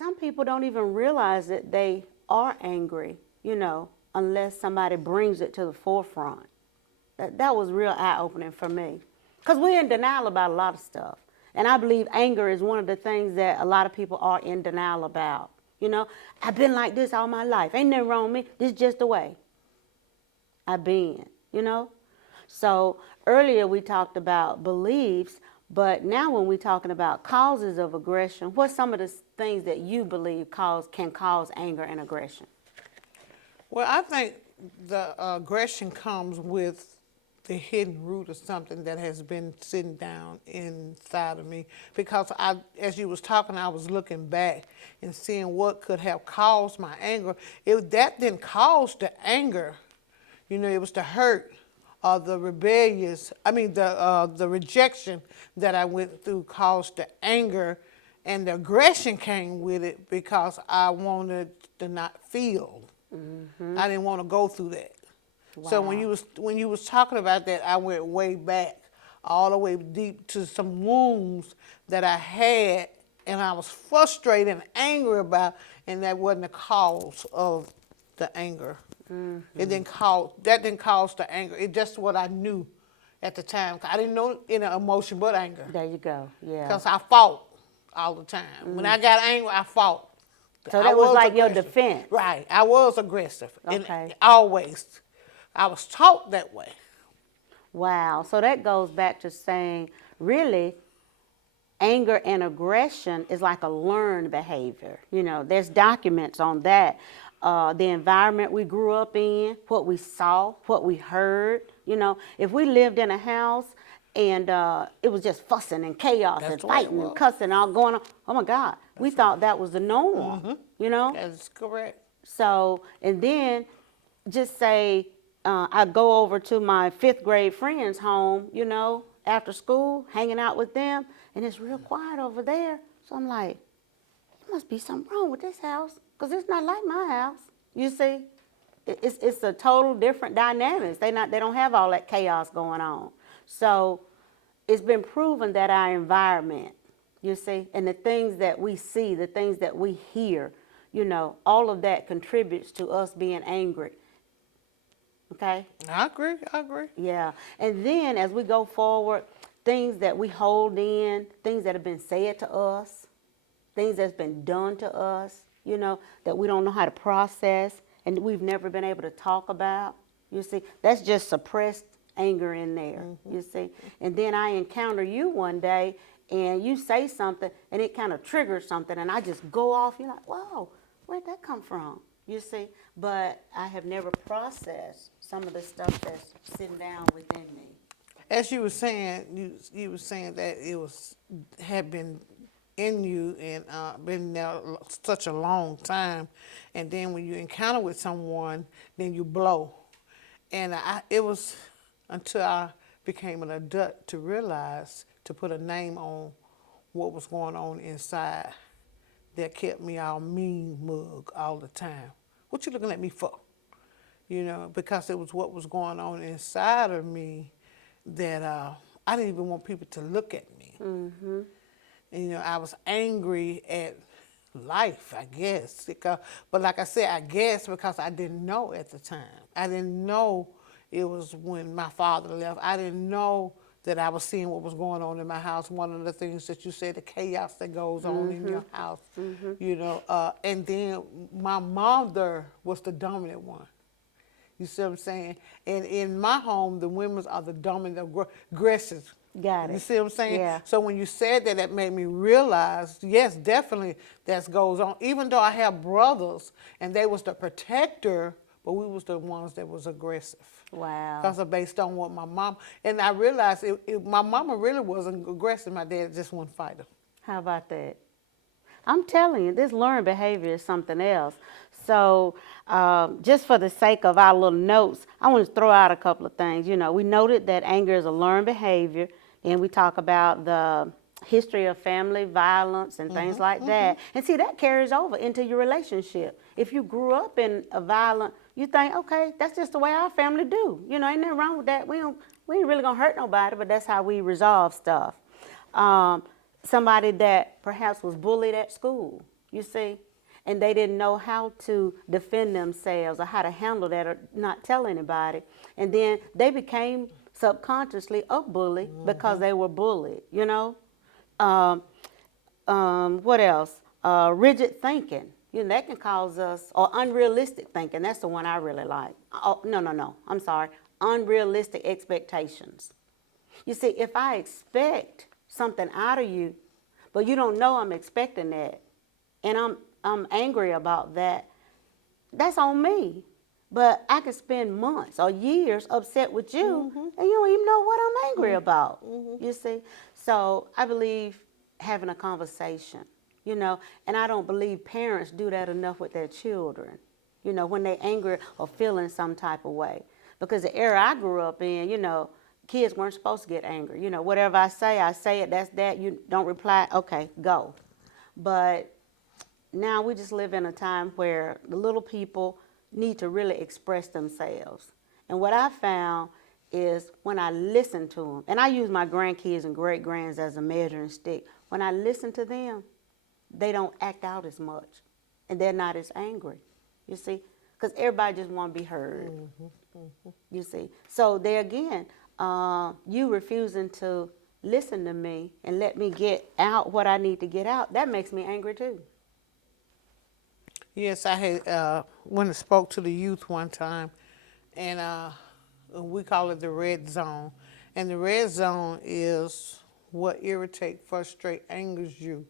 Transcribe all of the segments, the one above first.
some people don't even realize that they are angry, unless somebody brings it to the forefront. That was real eye-opening for me. Because we're in denial about a lot of stuff. And I believe anger is one of the things that a lot of people are in denial about. I've been like this all my life. Ain't nothing wrong with me. This is just the way I've been. So earlier we talked about beliefs, but now when we're talking about causes of aggression, what's some of the things that you believe can cause anger and aggression? Well, I think the aggression comes with the hidden root of something that has been sitting down inside of me. Because as you was talking, I was looking back and seeing what could have caused my anger. That didn't cause the anger. It was the hurt or the the rejection that I went through caused the anger, and the aggression came with it because I wanted to not feel. Mm-hmm. I didn't want to go through that. Wow. So when you was talking about that, I went way back, all the way deep to some wounds that I had, and I was frustrated and angry about, and that wasn't the cause of the anger. Mm-hmm. That didn't cause the anger. It's just what I knew at the time. I didn't know any emotion but anger. There you go. Yeah. Because I fought all the time. Mm-hmm. When I got angry, I fought. So that was like aggressive. Your defense. Right. I was aggressive. Okay. And always. I was taught that way. Wow. So that goes back to saying, really, anger and aggression is like a learned behavior. There's documents on that. The environment we grew up in, what we saw, what we heard. If we lived in a house and it was just fussing and chaos and fighting and cussing all going on, oh my God, we thought that was the norm. Mm-hmm. That's correct. So, and then just say, I go over to my 5th grade friend's home, after school, hanging out with them, and it's real quiet over there. So I'm like, there must be something wrong with this house, because it's not like my house. You see, it's a total different dynamics. They don't have all that chaos going on. So it's been proven that our environment, you see, and the things that we see, the things that we hear, all of that contributes to us being angry. Okay? I agree. Yeah. And then as we go forward, things that we hold in, things that have been said to us, things that's been done to us, that we don't know how to process and we've never been able to talk about, you see, that's just suppressed anger in there, mm-hmm. You see. And then I encounter you one day and you say something and it kind of triggers something and I just go off, you're like, whoa, where'd that come from? You see, but I have never processed some of the stuff that's sitting down within me. As you were saying, you were saying that had been in you and been there such a long time, and then when you encounter with someone, then you blow. And it was until I became an adult to realize, to put a name on what was going on inside that kept me all mean mug all the time. What you looking at me for? Because it was what was going on inside of me that I didn't even want people to look at me. Mm-hmm. And, I was angry at life, I guess. But like I said, I guess because I didn't know at the time. I didn't know it was when my father left. I didn't know that I was seeing what was going on in my house. One of the things that you said, the chaos that goes on mm-hmm. in your house, mm-hmm. And then my mother was the dominant one. You see what I'm saying? And in my home, the women are the dominant aggressors. Got it. You see what I'm saying? Yeah. So when you said that, that made me realize, yes, definitely that goes on. Even though I have brothers, and they was the protector, but we was the ones that was aggressive. Wow. Because based on what my mom, and I realized my mama really wasn't aggressive. My dad just one fighter. How about that? I'm telling you, this learned behavior is something else. So just for the sake of our little notes, I want to throw out a couple of things. We noted that anger is a learned behavior, and we talk about the history of family violence and things mm-hmm, like that. Mm-hmm. And see, that carries over into your relationship. If you grew up in a violent, you think, okay, that's just the way our family do. Ain't nothing wrong with that. We ain't really gonna hurt nobody, but that's how we resolve stuff. Somebody that perhaps was bullied at school, you see, and they didn't know how to defend themselves or how to handle that or not tell anybody. And then they became subconsciously a bully because they were bullied, you know. Um, what else? Rigid thinking. You know, that can cause us, or unrealistic thinking. That's the one I really like. Oh, no, no, no. I'm sorry. Unrealistic expectations. You see, if I expect something out of you, but you don't know I'm expecting that, and I'm angry about that, that's on me. But I could spend months or years upset with you, and you don't even know what I'm angry about. You see? So I believe having a conversation, you know, and I don't believe parents do that enough with their children, you know, when they're angry or feeling some type of way. Because the era I grew up in, you know, kids weren't supposed to get angry. You know, whatever I say it, that's that. You don't reply, okay, go. But now we just live in a time where the little people need to really express themselves. And what I found is when I listen to them, and I use my grandkids and great grands as a measuring stick, when I listen to them, they don't act out as much and they're not as angry, you see, because everybody just want to be heard, you see. So there again, you refusing to listen to me and let me get out what I need to get out, that makes me angry too. Yes, I had went and spoke to the youth one time, and we call it the red zone. And the red zone is what irritate, frustrate, angers you.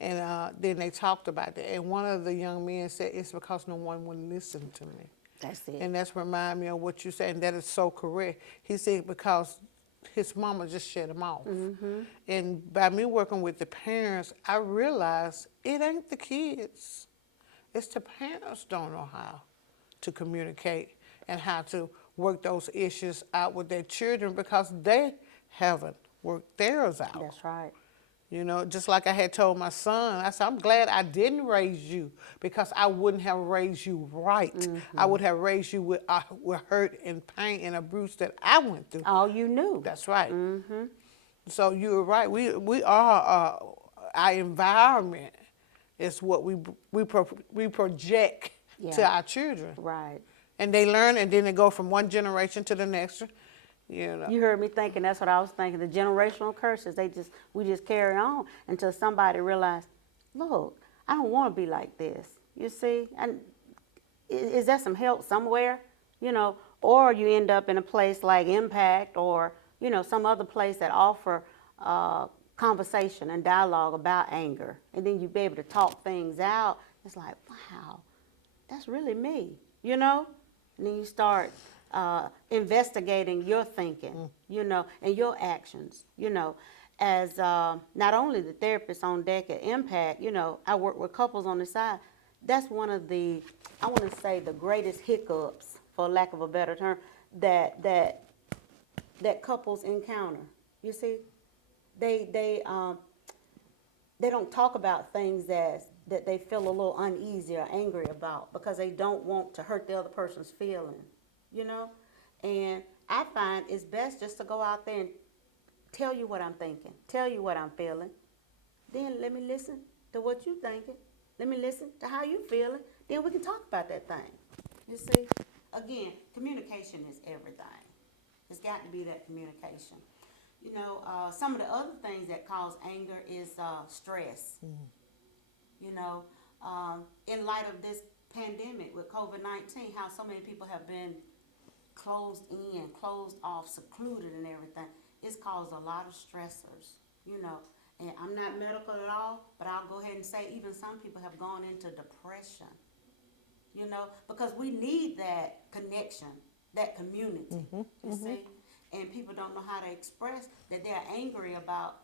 And then they talked about that. And one of the young men said, it's because no one would listen to me. That's it. And that's remind me of what you said, and that is so correct. He said because his mama just shut him off. And by me working with the parents, I realized it ain't the kids. It's the parents don't know how to communicate and how to work those issues out with their children because they haven't worked theirs out. That's right. You know, just like I had told my son, I said, I'm glad I didn't raise you because I wouldn't have raised you right. I would have raised you with hurt and pain and abuse that I went through. All you knew. That's right. So you're right. We are our environment is what we project to Yeah. our children, Right. and they learn, and then they go from one generation to the next. You know. You heard me thinking, that's what I was thinking. The generational curses, we just carry on until somebody realized, look, I don't want to be like this. You see? And is there some help somewhere? You know, or you end up in a place like Impact or, you know, some other place that offer conversation and dialogue about anger. And then you be able to talk things out. It's like, wow, that's really me, you know? And then you start investigating your thinking, you know, and your actions, you know. As not only the therapist on deck at Impact, you know, I work with couples on the side. That's one of the, I want to say, the greatest hiccups, for lack of a better term, that couples encounter. You see, they don't talk about things that they feel a little uneasy or angry about because they don't want to hurt the other person's feeling, you know. And I find it's best just to go out there and tell you what I'm thinking, tell you what I'm feeling. Then let me listen to what you're thinking. Let me listen to how you feeling. Then we can talk about that thing. You see, again, communication is everything. It's got to be that communication. You know, some of the other things that cause anger is stress. You know, in light of this pandemic with COVID-19, how so many people have been closed in, closed off, secluded and everything, it's caused a lot of stressors, you know. And I'm not medical at all, but I'll go ahead and say even some people have gone into depression, you know, because we need that connection, that community, you see. And people don't know how to express that they're angry about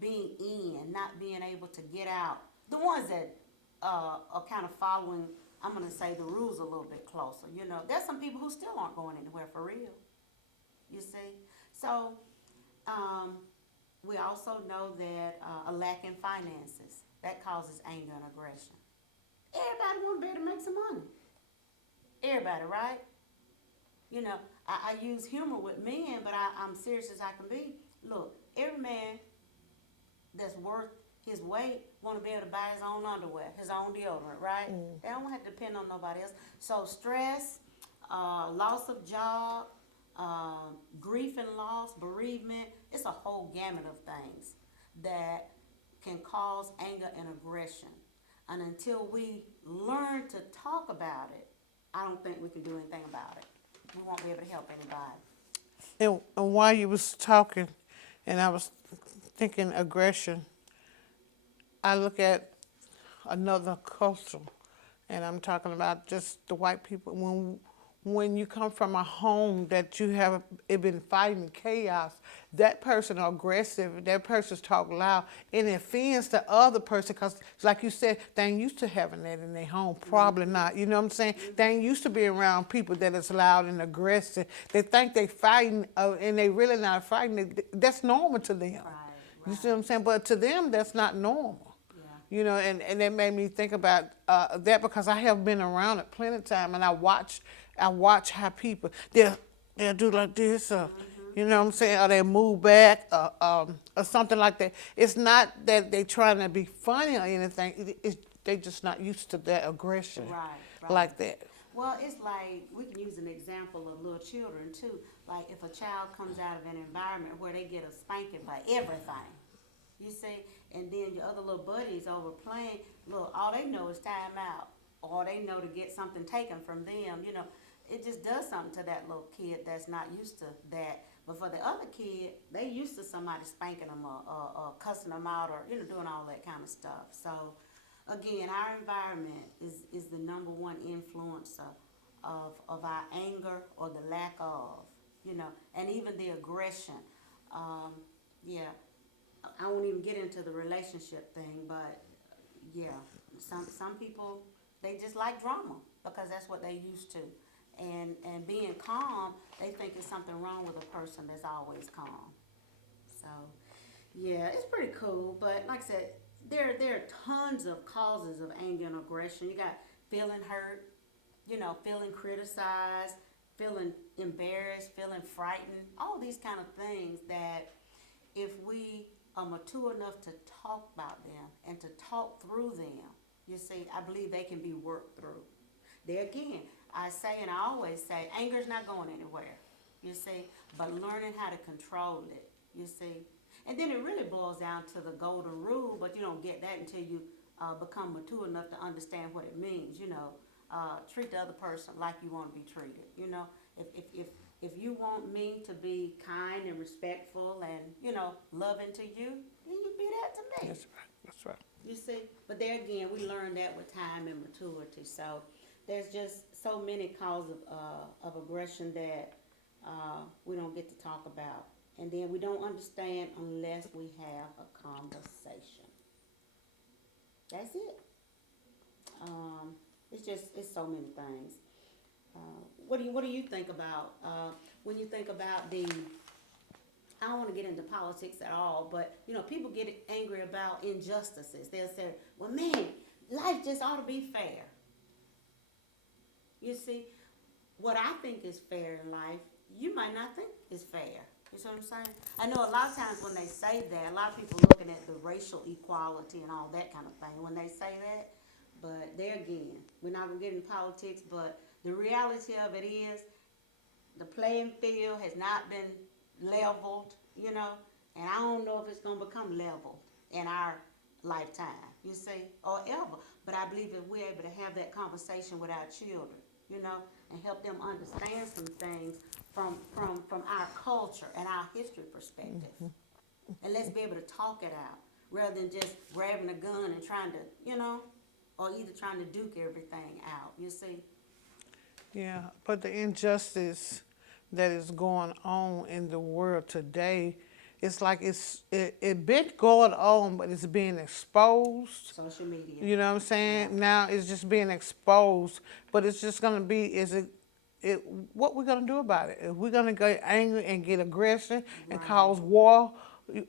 being in, not being able to get out. The ones that are kind of following, I'm going to say, the rules a little bit closer, you know. There's some people who still aren't going anywhere for real, you see. So we also know that a lack in finances, that causes anger and aggression. Everybody want to be able to make some money. Everybody, right? You know, I use humor with men, but I'm serious as I can be. Look, every man that's worth his weight, want to be able to buy his own underwear, his own deodorant, right? They don't have to depend on nobody else. So stress, loss of job, grief and loss, bereavement, it's a whole gamut of things that can cause anger and aggression. And until we learn to talk about it, I don't think we can do anything about it. We won't be able to help anybody. And while you was talking, and I was thinking aggression, I look at another culture, and I'm talking about just the white people. When you come from a home that you have it been fighting chaos, that person aggressive, that person's talk loud, and it offends the other person because, like you said, they ain't used to having that in their home. Probably not. You know what I'm saying? They ain't used to being around people that is loud and aggressive. They think they fighting, and they really not fighting. That's normal to them. Right, You right. see what I'm saying? But to them, that's not normal. Yeah. You know, and that made me think about that because I have been around it plenty of time, and I watch how people they'll do like this, or you know what I'm saying, or they move back, or something like that. It's not that they trying to be funny or anything. They just not used to that aggression, Right. like that. Well, it's like we can use an example of little children too. Like if a child comes out of an environment where they get a spanking by everything, you see, and then your other little buddies over playing, look, all they know is time out, or they know to get something taken from them. You know, it just does something to that little kid that's not used to that. But for the other kid, they used to somebody spanking them or cussing them out or, you know, doing all that kind of stuff. So, again, our environment is the number one influencer of our anger or the lack of, you know, and even the aggression. Yeah, I won't even get into the relationship thing, but yeah, some people, they just like drama because that's what they used to. And being calm, they think there's something wrong with a person that's always calm. So, yeah, it's pretty cool. But like I said, there are tons of causes of anger and aggression. You got feeling hurt, you know, feeling criticized, feeling embarrassed, feeling frightened, all these kind of things that if we are mature enough to talk about them and to talk through them, you see, I believe they can be worked through. There again, I say and I always say, anger's not going anywhere, you see, but learning how to control it, you see. And then it really boils down to the golden rule, but you don't get that until you become mature enough to understand what it means, you know. Treat the other person like you want to be treated, you know. If you want me to be kind and respectful and, you know, loving to you, then you be that to me. That's right. You see, but there again, we learn that with time and maturity. So there's just so many causes of aggression that we don't get to talk about, and then we don't understand unless we have a conversation. That's it. It's so many things. What do you think about when you think about the? I don't want to get into politics at all, but you know, people get angry about injustices. They'll say, "Well, man, life just ought to be fair." You see, what I think is fair in life, you might not think is fair. You see what I'm saying? I know a lot of times when they say that, a lot of people looking at the racial equality and all that kind of thing when they say that. But there again, we're not gonna get into politics, but the reality of it is the playing field has not been leveled, you know, and I don't know if it's gonna become leveled in our lifetime, you see, or ever. But I believe if we're able to have that conversation with our children, you know, and help them understand some things from our culture and our history perspective. And let's be able to talk it out rather than just grabbing a gun and trying to, you know, or either trying to duke everything out, you see. Yeah, but the injustice that is going on in the world today, it's like it been going on, but it's being exposed. Social media. You know what I'm saying? Yeah. Now it's just being exposed, but it's just gonna be what we're gonna do about it? If we're gonna get angry and get aggression and Right. cause war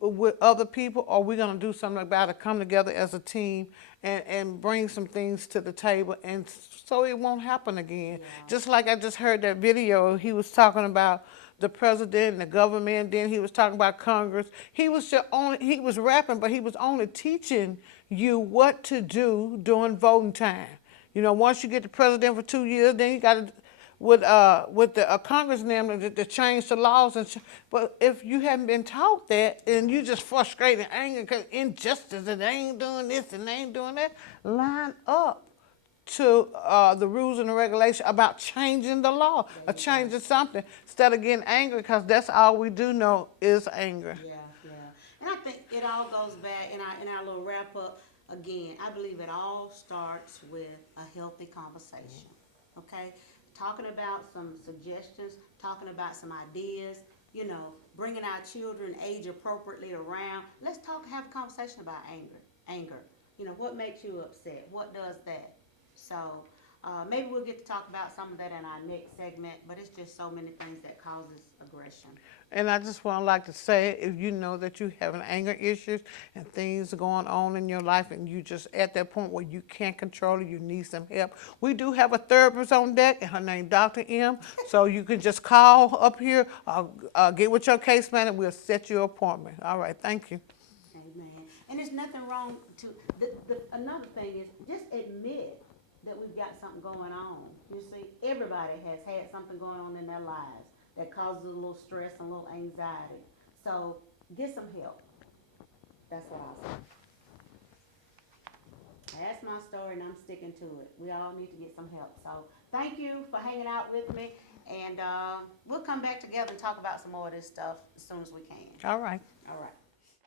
with other people, or we're gonna do something about it, come together as a team and bring some things to the table, and so it won't happen again. Yeah. Just like I just heard that video, he was talking about the president, the government. Then he was talking about Congress. He was he was rapping, but he was only teaching you what to do during voting time. You know, once you get the president for 2 years, then you got to with the Congress and them to change the laws. But if you haven't been taught that, and you just frustrated and angry because injustice and they ain't doing this and they ain't doing that, line up to the rules and the regulation about changing the law or changing something instead of getting angry, because that's all we do know is anger. Yeah, yeah. And I think it all goes back in our little wrap up again. I believe it all starts with a healthy conversation. Okay? Talking about some suggestions, talking about some ideas, you know, bringing our children age appropriately around. Let's have a conversation about anger. You know, what makes you upset? What does that? So maybe we'll get to talk about some of that in our next segment, but it's just so many things that causes aggression. And I just want to like to say, if you know that you have an anger issues and things are going on in your life and you just at that point where you can't control it, you need some help. We do have a therapist on deck, and her name Dr. M. So you can just call up here, get with your case man, and we'll set your appointment. All right, thank you. Amen. And there's nothing wrong to, another thing is just admit that we've got something going on. You see, everybody has had something going on in their lives that causes a little stress and a little anxiety. So get some help. That's what I'll say. That's my story, and I'm sticking to it. We all need to get some help. So thank you for hanging out with me, and we'll come back together and talk about some more of this stuff as soon as we can. All right. All right.